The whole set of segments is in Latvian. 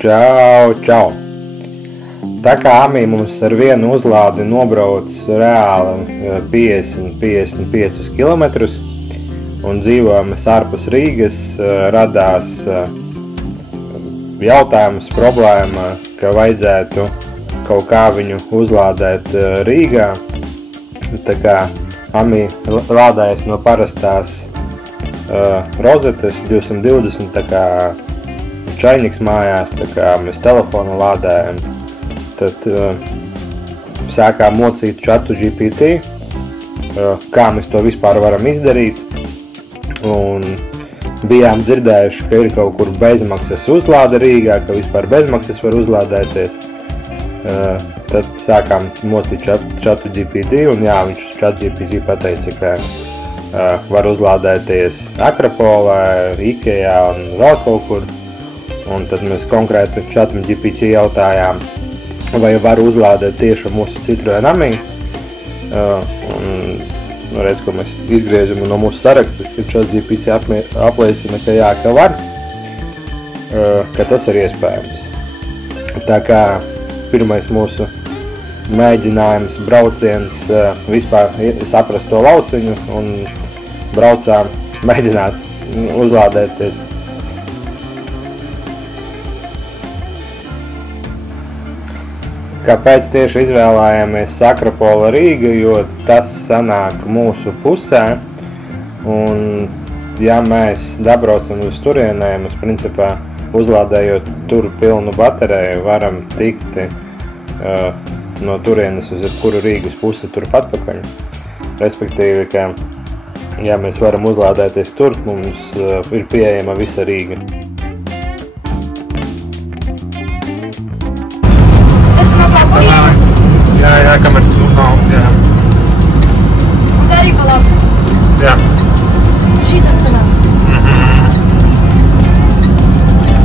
Čau, čau! Tā kā Amī mums ar vienu uzlādi nobrauc reāli 50-55 kilometrus un dzīvojamies ārpus Rīgas, radās jautājums, problēma, ka vajadzētu kaut kā viņu uzlādēt Rīgā. Tā kā Amī lādājas no parastās rozetes 220, tā kā čainiks mājās, tā kā mēs telefonu lādējam. Tad sākām mocīt chatu GPT, kā mēs to vispār varam izdarīt. Un bijām dzirdējuši, ka ir kaut kur bezmaksas uzlāde Rīgā, ka vispār bezmaksas var uzlādēties. Tad sākām mocīt chatu GPT, un jā, viņš chat GPT pateica, ka var uzlādēties Akropolē, Ikejā un vēl kaut kur. Un tad mēs konkrēti chatam GPT jautājām, vai var uzlādēt tieši mūsu Citroen Amī. Redz, ko mēs izgriezam no mūsu saraksta, kad chat GPT apliecina, ka jā, ka var, ka tas ir iespējams. Tā kā pirmais mūsu mēģinājums, brauciens vispār saprast to lauciņu un braucām mēģināt uzlādēties. Kāpēc tieši izvēlējāmies Akropola Rīga, jo tas sanāk mūsu pusē, un ja mēs dabraucam uz turienē, mēs principā uzlādējot tur pilnu bateriju, varam tikt no turienes uz jebkuru Rīgas pusi turpat pakaļ. Respektīvi, ka ja mēs varam uzlādēties tur, mums ir pieejama visa Rīga. Jā, kamēr tu nav, jā. Un tā arī pa labi. Jā. Šitam sanāk.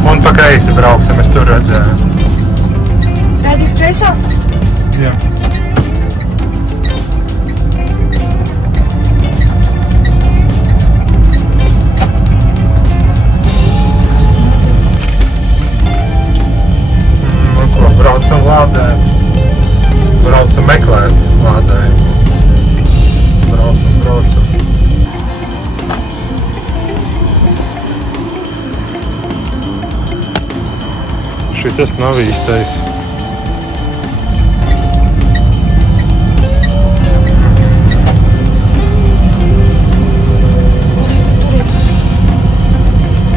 Un pa kreisi brauksim, es tur redzēju. Rādīs kreisā? Jā. Nu ko, braucam lādēt. Braucam meklēt lādēju. Braucam. Šitas nav īstais.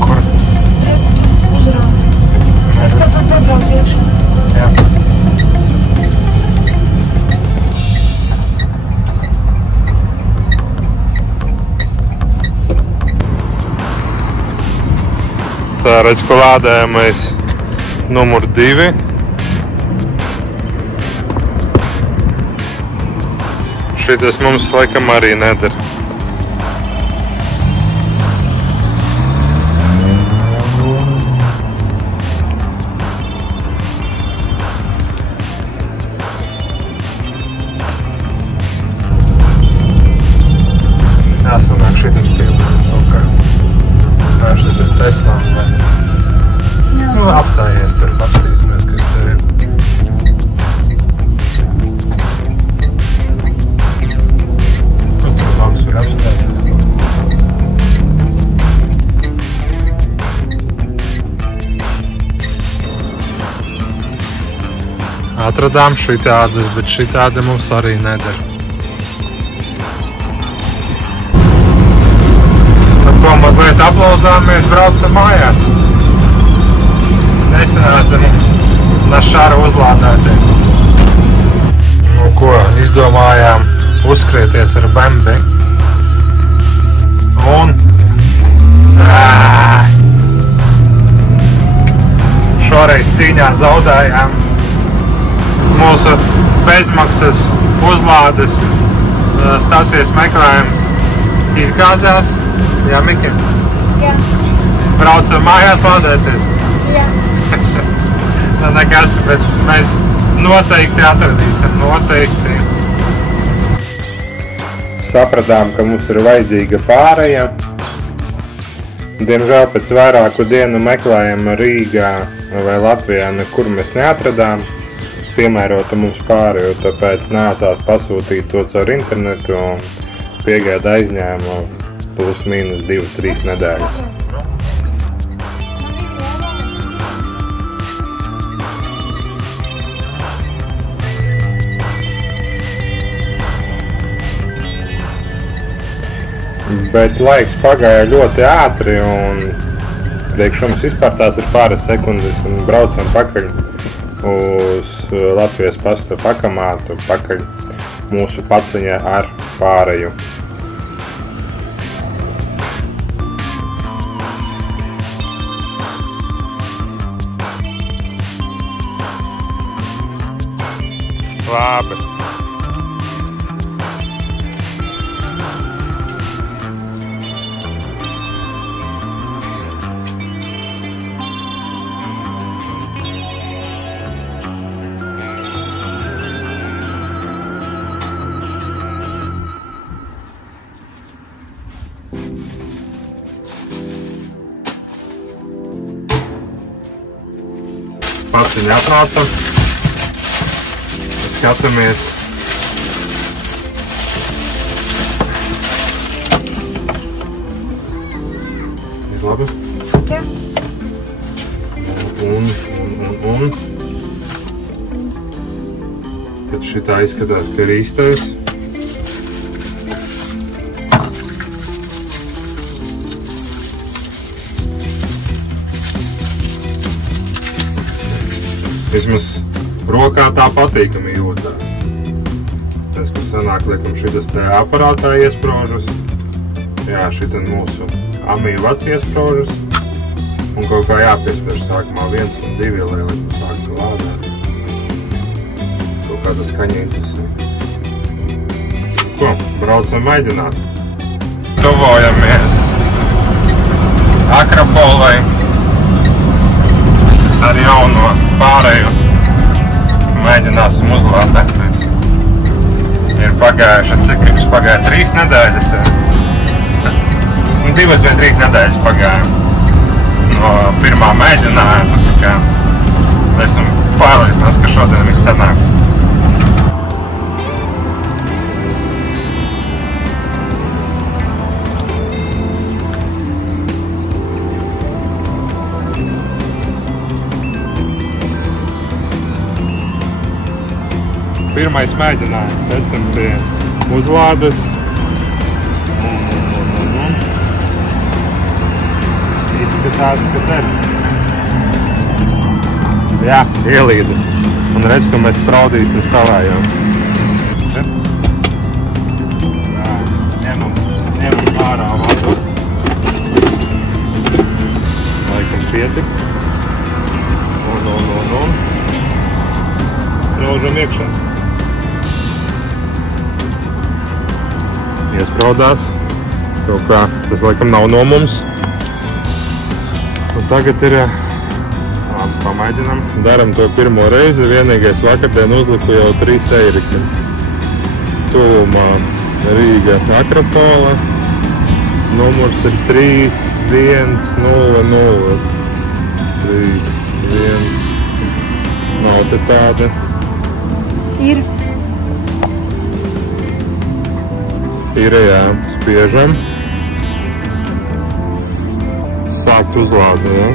Kur? Uzrā. Es tev tad brauc iekšā. Jā. Tā redz, ko lādējamais numur 2. Šitas mums laikam arī neder. Jāsanāk šitas piebildes kaut kā. Kā šis ir Tesla, vai? Nu, apstājies tur, paskatīsimies, kas tur ir. Nu, tur labs var apstāties kaut. Atradām šitādu, bet šitāda mums arī neder. Ko mazliet aplauzāmies, braucam mājās. Nesanāca mums našāra uzlādēties. Nu ko, izdomājām uzskrieties ar Bambi. Un šoreiz cīņā zaudējām mūsu bezmaksas uzlādes stācijas meklējums izgāzās. Jā, Miki? Jā. Braucam mājās lādēties? Jā. Tā nekas, bet mēs noteikti atradīsim, noteikti. Sapratām, ka mums ir vajadzīga pāreja. Diemžēl pēc vairāku dienu meklējuma Rīgā vai Latvijā nekur mēs neatradām piemērotu mums pārēju, tāpēc nācās pasūtīt to caur internetu un piegāda aizņēma plus mīnus 2-3 nedēļas. Bet laiks pagāja ļoti ātri un priekš mums vispār tās ir pāris sekundes un braucam pakaļ uz Latvijas pasta pakamātu, pakaļ mūsu paciņa ar pāreju. Labi. Paciņa atnāca. Skatāmies. Ir labi? Jā. Un. Kad šitā izskatās, ka ir īstais. Vismaz rokā tā patīkami jūtās. Tas, ka sanāk, liekam, šitas te aparātā iespraužas. Jā, šitan mūsu amī vats iespraužas. Un kaut kā jāpiespiež sākumā 1 un 2, lai liekam sāktu lādēt. Kaut kāda skaņa interesē. Ko? Braucam mēģināt. Tuvojamies Akropolai. Ar jauno pārēju mēģināsim uzlādēt. Ir pagājuši, cik mums pagāja 3 nedēļas. 2 vai 3 nedēļas pagāja no pirmā mēģinājuma. Tā kā esam pārliecināts, ka šodien viss sanāks. Pirmais mēģinājums. Esam pie uzlādes. Izskatās, ka te. Jā, ielīda. Un redz, ka mēs spraudīsim savējām. Ņemam ārā vadu. Laikam pietiks. Un. Ļaužam iekšā. Iespraudās. Kaut kā tas laikam nav no mums. Un tagad ir, pamēģinam. Daram to pirmo reizi. Vienīgais vakardien uzliku jau 3 eiriki. Tuvumā Rīga Akropola. Numurs ir 3100. 31. Nav te tāda. Ir. Ir, jā, spiežam. Sākt uzlādi, jā.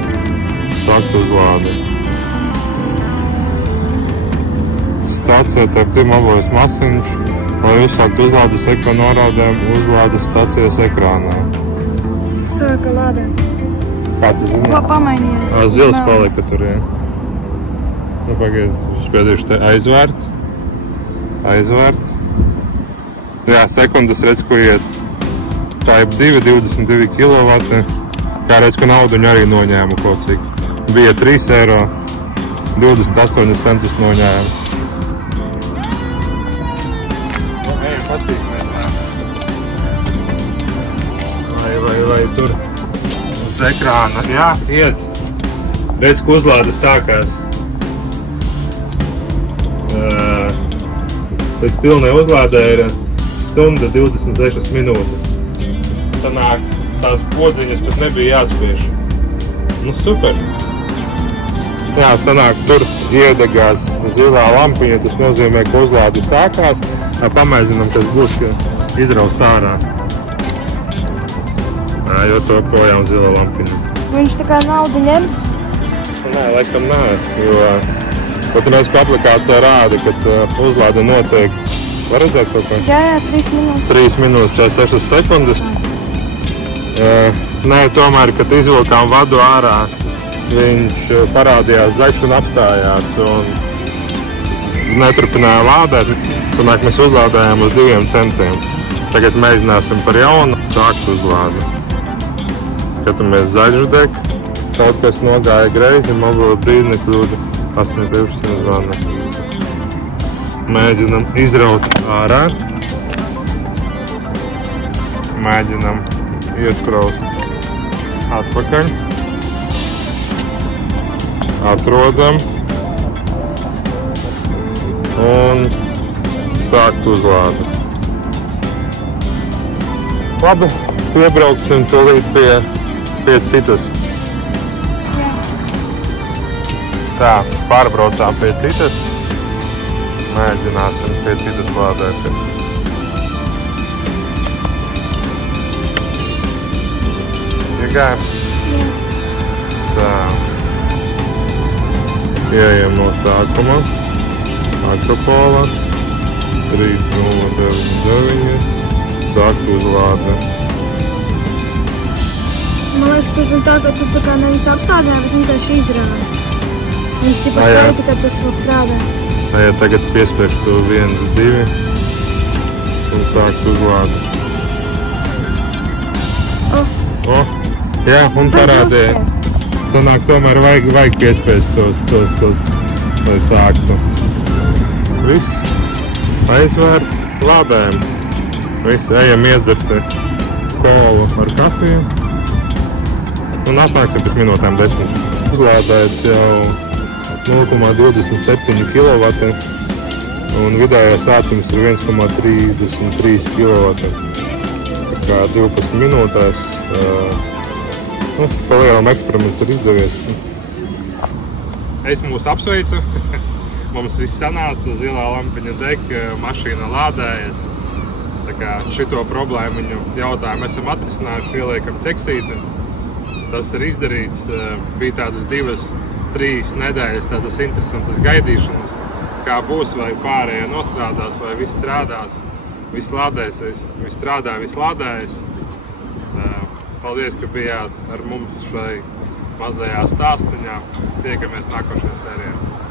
Sākt uzlādi. Stācija ar T-Mobiles masiņš. Lai uzsākt uzlādi, seko norādēm uzlādes stācijas ekrānā. Sāka lādēt. Kāds ir ziņā? Ko pamainījies? Zils palika tur, jā. Nu, pagaid, spiedīšu te aizvērt. Aizvērt. Jā, sekundes redz, ko iet. Type 2, 22 kW. Kā redz, ka nauduņu arī noņēmu kaut cik. Bija 3 eiro, 28 centus noņēmu. Ejam, paspīsimies, vai tur uz ekrāna. Jā, iet. Redz, ka uzlāde sākās. Pēc pilnai uzlādē ir stunda 26 minūtes. Sanāk tās podziņas pat nebija jāspiež. Nu, super! Jā, sanāk, tur iedegās zilā lampiņa, tas nozīmē, ka uzlāde sākās. Pamēģinam, kas būs, ka izraus ārā. Jo to projām zilā lampiņa. Viņš tā kā naudu ņems? Nē, laikam nē, jo pat mēs pa aplikācijā rāda, ka uzlāde notiek. Var redzēt kaut ko? Jā, 3 minūtes. 3 minūtes 46 sekundes. Nē, tomēr, kad izvilkām vadu ārā, viņš parādījās zaļš un apstājās un neturpināja lādēt. Tomēr mēs uzlādējām uz 2 centiem. Tagad mēģināsim par jaunu sākt uzlādi. Skatāmies zaļš deg, kaut kas nogāja greizi, mobilo brīdini kļūda 8.15 zvana. Mēģinam izraut ārā. Mēģinam iespraust atpakaļ. Atrodam. Un sākt uzlādi. Labi, piebrauksim tūlīt pie citas. Jā. Tā, pārbraucām pie citas. Mēģināsim pie citas lādēties. Iegājam? Jā. Tā. Ieejam no sākuma. Akropola. 3099. Sākt uzlāde. Man liekas, tur tā, ka tu tā kā nevis apstādāji, bet vienkārši izrādi. Viņš jau paskaita, ka tas vēl strādā. Ja tagad piespiež to 1, 2 un sākt uzlādi. Jā, un parādīja. Sanāk, tomēr vajag piespiest tos, lai sāktu. Viss. Aizvērt, lādējam. Viss, ejam iedzert kolu ar kafiju. Un atnāksim pēc minūtēm 10. Uzlādēts jau 0,27 kW un vidējais ātrums ir 1,33 kW. Tā kā 12 minūtēs pa lielam eksperiments ir izdevies. Es mūs apsveicu. Mums viss sanāca, zilā lampiņa deg, mašīna lādējas. Tā kā šito problēmu jautājumu esam atrisinājuši, ieliekam ķeksīti. Tas ir izdarīts. Bija tādas 2-3 nedēļas tādas interesantas gaidīšanas, kā būs, vai pārējie nostrādās, vai viss strādās, viss lādēsies, viss strādā, viss lādējas. Paldies, ka bijāt ar mums šai mazajā stāstiņā. Tiekamies nākošajā sērijā.